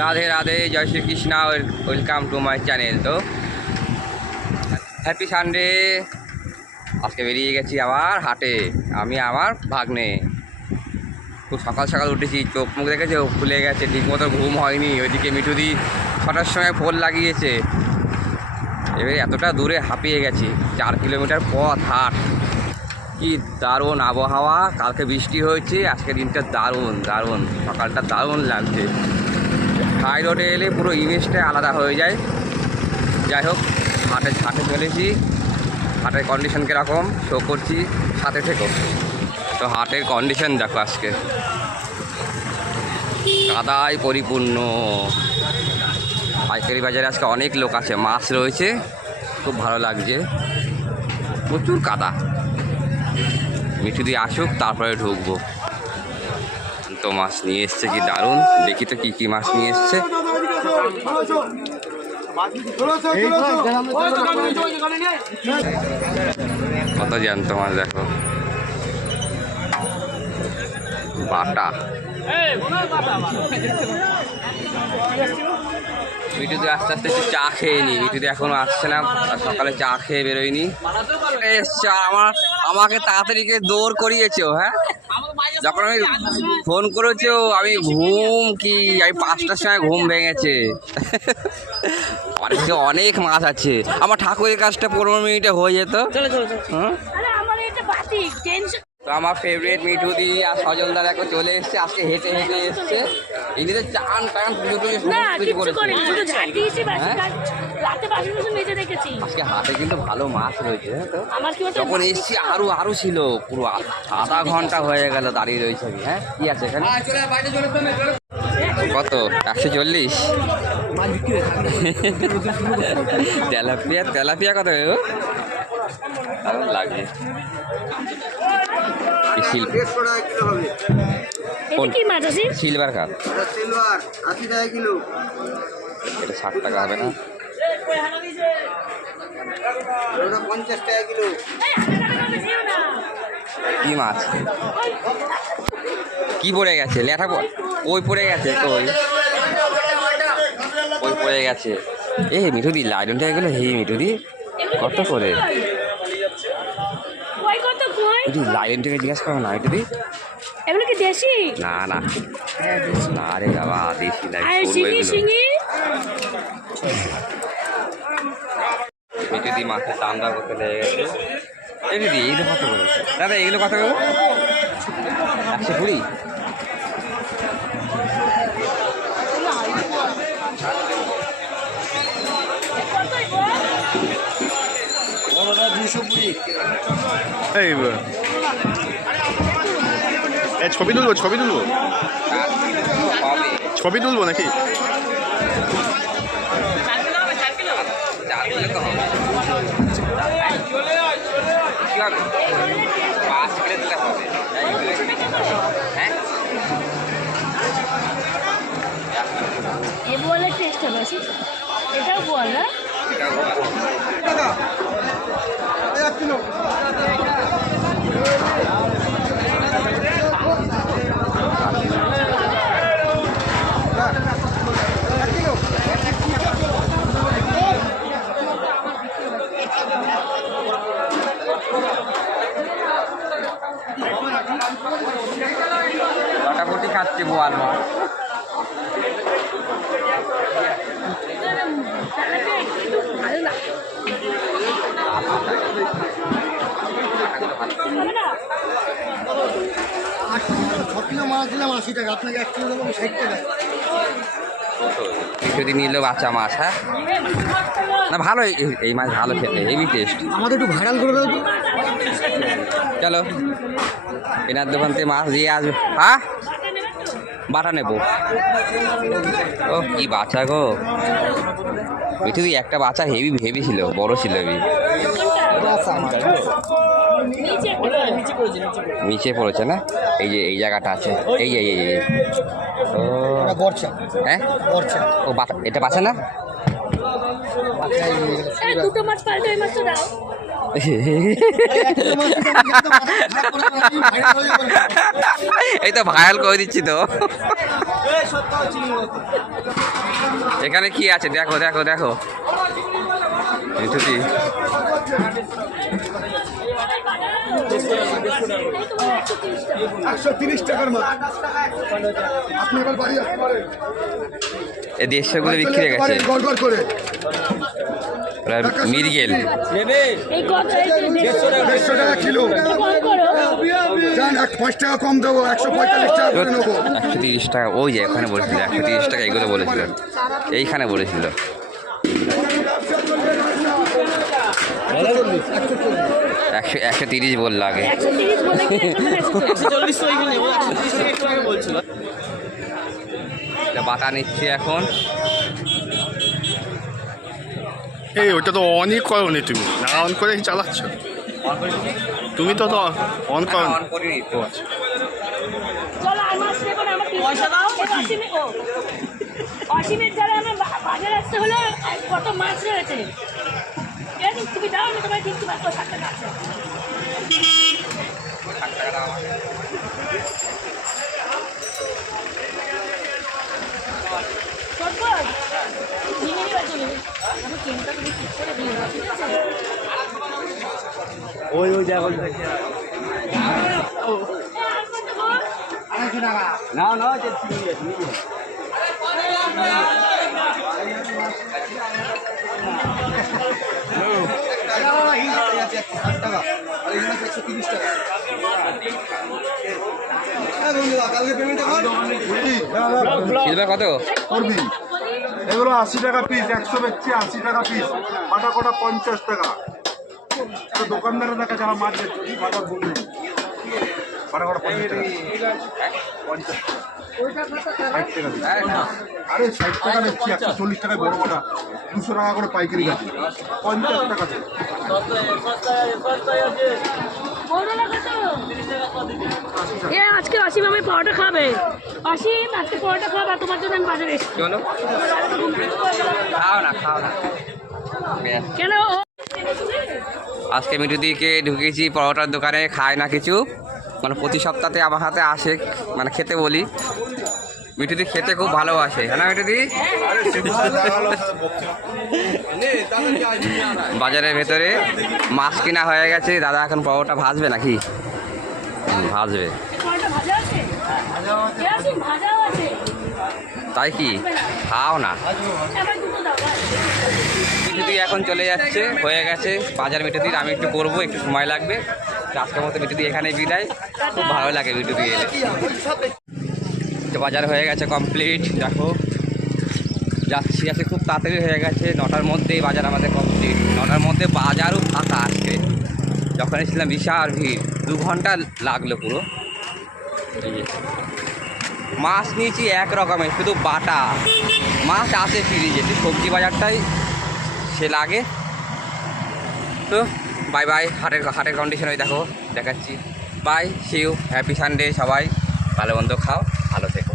Radhe Radhe, Joy Shrikrishna welcome to my channel. তো happy Sunday আজকে বেরিয়ে গেছি আবার হাটে, আমি আমার ভাগ্নে। খুব সকাল সকাল উঠেছি, চোখ মুখ দেখেছে? খুলে গেছে, ঠিকমতো ঘুম হয়নি। ওইদিকে মিঠুদি ছটার সময় ফোন লাগিয়েছে। এবারে এতটা দূরে হাঁপিয়ে গেছি, চার কিলোমিটার পথ হাট। কি দারুণ আবহাওয়া, কালকে বৃষ্টি হয়েছে, আজকে দিনটা দারুণ দারুণ, সকালটা দারুণ লাগছে। হাই রোডে এলে পুরো ইমেজটা আলাদা হয়ে যায়। যাই হোক, হাটে হাটে চলেছি হাটের কন্ডিশন কীরকম শো করছি, সাথে থেকো। তো হাটের কন্ডিশন দেখো আজকে। কাদায় পরিপূর্ণ। পাইকারি বাজারে আজকে অনেক লোক আছে, মাছ রয়েছে। খুব ভালো লাগছে। প্রচুর কাদা। মিঠু দিয়ে আসুক, তারপরে ঢুকবো। তো মাছ নিয়ে এসছে কি দারুণ? দেখি তো কি কি মাছ নিয়ে এসছে। কত জ্যান্ত মাছ দেখো। বাটা। মিঠুদি আস্তে আস্তে একটু চা খেয়ে নি। মিঠুদি এখনও আসছে না সকালে চা খেয়ে বেরোয়নি। আমার আমাকে তাড়াতাড়ি দৌড় করিয়েছো হ্যাঁ? যখন আমি ফোন করেছ আমি ঘুম কি? আমি পাঁচটার সময় ঘুম ভেঙেছে। অনেক অনেক মাছ আছে। আমার ঠাকুরের কাজটা পনেরো মিনিটে হয়ে যেত। হুম? আমার এটা বাতিক টেনশন তো আমার ফেভারিট মিঠুদি আর সজলদা দেখো চলে এসছে আজকে হেঁটে হেঁটে এসছে। এদিকে চান টান পুজো টুজো না রাতে বাসন মেজে আজকে হাটে কিন্তু ভালো মাছ রয়েছে জানো তো? আমার কি যখন এসছি আরও আরও ছিল পুরো আধা ঘণ্টা হয়ে গেল দাঁড়িয়ে রয়েছে আমি হ্যাঁ? কি আছে এখানে? কত? একশো চল্লিশ? তেলাপিয়া তেলাপিয়া কত? লাগে। Silver cup. এটা সিলভার আশি টাকা কিলো। এটা ষাট টাকা হবে না? ওটা পঞ্চাশ টাকা কিলো। কি মাছ? কি পড়ে গেছে? ল্যাঠা প- ওই পড়ে গেছে তো ওই ওই পড়ে গেছে? এ মিঠুদি লাইডনটা গেলো? হে মিঠুদি কত করে? কই কত কই লাইডনটাকে জিজ্ঞাসা করো না মিঠুদি। এগুলো কি দেশি? না না। না রে বাবা দেখি না মিঠুদি মাছের দাম করতে লেগে গেছে। এই দিদি এইগুলো কত করে দাদা এগুলো কত করে একশো কুড়ি? ছবি তুলবো ছবি তুলবো? ছবি তুলবো নাকি চার কিলো তো হবে কি হবে পাঁচ কিলো দিলে হবে হ্যাঁ এ বলে আছে। এটাও বল না এটাও কাটাকুটি খাচ্ছে বোয়াল মাছ ভালো না হবে না ছ কিলো মাছ দিলাম আশি টাকা আপনাকে এক কিলো দেবো ষাট টাকা। কিছুদিন নিল বাচ্চা মাছ হ্যাঁ? না ভালো এই- মাছ ভালো খেতে হেভি টেস্ট আমাদের একটু ভাইরাল করে দেবো চলো এনার দোকান থেকে মাছ দিয়ে আসবে। হ্যাঁ? বাটা নেব। ও কি বাচ্চা গো। একটা বাচ্চা হেভি হেভি ছিল বড় ছিল হেভি নিচে পড়েছে না? এই যে এই জায়গাটা আছে। এই যে এই বর্ষা হ্যাঁ? ও এটা বাঁচে না? দুটো মাছ পাল্টে ওই মাছটা দাও। ভাইরাল হয়ে যাবে এই তো ভাইরাল করে দিচ্ছি তো। এখানে কি আছে? দেখো দেখো দেখো। দেড়শোগুলো বিক্রি হয়ে গেছে। মিরগেল দেড়শো টাকা। কিলো। পাঁচ টাকা কম দেবো একশো পঁয়তাল্লিশ টাকা একশো তিরিশ টাকা ওই যে এখানে বলেছিল একশো তিরিশ টাকা এগুলো বলেছিল। এইখানে বলেছিল। একশো একশো তিরিশ বলল আগে? তো বাটা নিচ্ছি এখন। এই ওটা তো অনই করনি তুমি। না অন করে চালাচ্ছ। তুমি তো তো অন করো অন করিনি। তো মাছ অসীমের যারা আমার বাজার আসতে হলো কত মাছ রয়েছে। তুমি দাও আমি তোমায় কিন্তু মাত্র ষাট টাকা আছে সরকার নিয়ে নিবা চলে আমি কেনটা তুমি ঠিক করে দিয়ে দাও, ঠিক আছে গো? শিলবা কত? করবি। এগুলো আশি টাকা পিস একশো বেচছি আশি টাকা পিস পাটা কটা পঞ্চাশ টাকা। তো দোকানদারের দেখা যারা মাছ বেচছে বাজার পঞ্চাশ ষাট টাকা দিই। আরে ষাট টাকা বেচছি একশো চল্লিশ টাকায় বড় কটা দুশো টাকা করে পাইকারি গেছে। পঞ্চাশ টাকা? এ আজকে অসীম আমি পরোটা খাবে। অসীম আজকে পরোটা খাবে আর তোমার জন্য আমি বাজারে এসেছি। চলো খাও না খাও না। কেন ও আজকে মিঠুদিকে ঢুকিয়েছি পরোটার দোকানে খায় না কিছু। মানে প্রতি সপ্তাহে আমার হাতে আসে মানে খেতে বলি। মিঠুদি খেতে খুব ভালোবাসে হ্যাঁ না মিঠুদি? বাজারের ভেতরে মাছ কিনা হয়ে গেছে দাদা এখন পরোটা ভাজবে নাকি? ভাজবে। তাই কি? খাও না। দাও মিঠুদি এখন চলে যাচ্ছে। হয়ে গেছে বাজার মিঠুদির আমি একটু করব, একটু সময় লাগবে। আজকের মতো মিঠুদি এখানে বিদায়। খুব ভালো লাগে মিঠুদি এলে। তো বাজার হয়ে গেছে কমপ্লিট দেখো। যাচ্ছি আছে খুব তাড়াতাড়ি হয়ে গেছে, নটার মধ্যেই বাজার আমাদের কমপ্লিট নটার মধ্যে বাজারও ফাঁকা আজকে। যখন এসেছিলাম, বিশাল ভিড়। দু ঘণ্টা লাগল পুরো। মাছ নিয়েছি এক রকমের শুধু বাটা। মাছ আসে ফ্রিজে শুধু সবজি বাজারটাই সে লাগে। তো বাই বাই হাটের হাটের কন্ডিশন ওই দেখো, দেখাচ্ছি। বাই সিউ হ্যাপি সানডে সবাই। ভালো মন্দ খাও, ভালো থেকো।